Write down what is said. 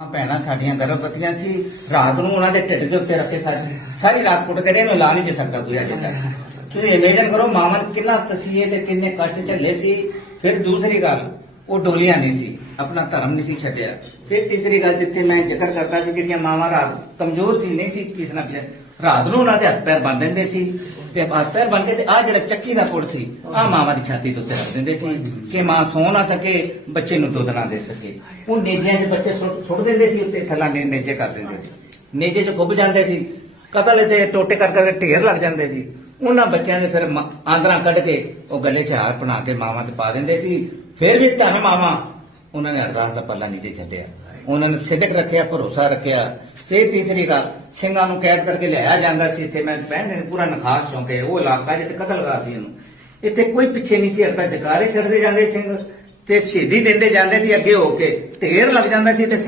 ਭੈਣਾਂ ਸਾਡੀਆਂ ਗਰਭਵਤੀਆਂ ਸੀ, ਰਾਤ ਨੂੰ ਉਹਨਾਂ ਦੇ ਢਿੱਡ ਦੇ ਉੱਤੇ ਰੱਖੇ ਸਾਰੀ ਸਾਰੀ ਰਾਤ ਕੁੱਟ ਕੇ ਇਹਨੂੰ ਲਾ ਨਹੀਂ ਜੇ ਸਕਦਾ ਕੋਈ ਅਜੇ ਤੱਕ। ਤੁਸੀਂ ਇਮੇਜਨ ਕਰੋ ਮਾਮਨ ਕਿੰਨਾ ਤਸੀਹੇ ਤੇ ਕਿੰਨੇ ਕਸ਼ਟ ਝੱਲੇ ਸੀ। ਫਿਰ ਦੂਸਰੀ ਗੱਲ ਉਹ ਡੋਲੀਆਂ ਨਹੀਂ ਸੀ, ਆਪਣਾ ਧਰਮ ਨਹੀਂ ਸੀ ਛੱਡਿਆ। ਫਿਰ ਤੀਸਰੀ ਗੱਲ ਜਿੱਥੇ ਮੈਂ ਜ਼ਿਕਰ ਕਰਦਾ ਸੀ, ਜਿਹੜੀਆਂ ਮਾਵਾਂ ਰਾਤ ਕਮਜ਼ੋਰ ਸੀ, ਨਹੀਂ ਸੀ, ਕਿਸ ਨਾਲ ਰਾਤ ਨੂੰ ਉਹਨਾਂ ਦੇ ਹੱਥ ਪੈਰ ਬੰਨ ਦਿੰਦੇ ਸੀ। ਤੇ ਹੱਥ ਪੈਰ ਬੰਨ ਕੇ ਤੇ ਆ ਜਿਹੜਾ ਚੱਕੀ ਦਾ ਪੁੜ ਸੀ ਆ ਮਾਵਾਂ ਦੀ ਛਾਤੀ ਤੋਂ ਉੱਤੇ ਰੱਖ ਦਿੰਦੇ ਸੀ ਕਿ ਮਾਂ ਸੌ ਨਾ ਸਕੇ, ਬੱਚੇ ਨੂੰ ਦੁੱਧ ਨਾ ਦੇ ਸਕੇ। ਉਹ ਨੇਜਿਆਂ 'ਚ ਬੱਚੇ ਸੁੱਟ ਦਿੰਦੇ ਸੀ, ਉੱਤੇ ਥੱਲਾ ਨੇ ਨੇਜੇ ਕਰ ਦਿੰਦੇ ਸੀ। ਨੇਜੇ 'ਚ ਖੁੱਭ ਜਾਂਦੇ ਸੀ। ਕਤਲ ਤੇ ਟੋਟੇ ਕਰ ਕਰਕੇ ਢੇਰ ਲੱਗ ਜਾਂਦੇ ਸੀ। ਉਹਨਾਂ ਬੱਚਿਆਂ ਦੇ ਫਿਰ ਮ- ਆਂਦਰਾਂ ਕੱਢ ਕੇ ਉਹ ਗਲੇ 'ਚ ਹਾਰ ਬਣਾ ਕੇ ਮਾਵਾਂ ਤੇ ਪਾ ਦਿੰਦੇ ਸੀ। ਫਿਰ ਵੀ ਧੰਨ ਮਾਵਾਂ ਉਹਨਾਂ ਨੇ ਅਰਦਾਸ ਦਾ ਪੱਲਾ ਨੀਚੇ ਛੱਡਿਆ। ਉਹਨਾਂ ਨੇ ਸਿੱਧਕ ਰੱਖਿਆ, ਭਰੋਸਾ ਰੱਖਿਆ। ਫਿਰ ਤੀਸਰੀ ਗੱਲ, ਸਿੰਘਾਂ ਨੂੰ ਕੈਦ ਕਰਕੇ ਲਿਆਇਆ ਜਾਂਦਾ ਸੀ। ਇੱਥੇ ਮੈਂ ਪਹਿਨੇ ਨੂੰ ਪੂਰਾ ਨਖਾਸ ਚੌਂਕੇ, ਉਹ ਇਲਾਕਾ ਜਿੱਥੇ ਕਤਲ ਸੀ ਇਹਨੂੰ। ਇੱਥੇ ਕੋਈ ਪਿੱਛੇ ਨਹੀਂ ਸੀ ਹਟਦਾ। ਜਕਾਰੇ ਛੱਡਦੇ ਜਾਂਦੇ ਸਿੰਘ ਤੇ ਸ਼ਹੀਦੀ ਦਿੰਦੇ ਜਾਂਦੇ ਸੀ ਅੱਗੇ ਹੋ ਕੇ। ਢੇਰ ਲੱਗ ਜਾਂਦਾ ਸੀ ਤੇ ਸਿਰਾਂ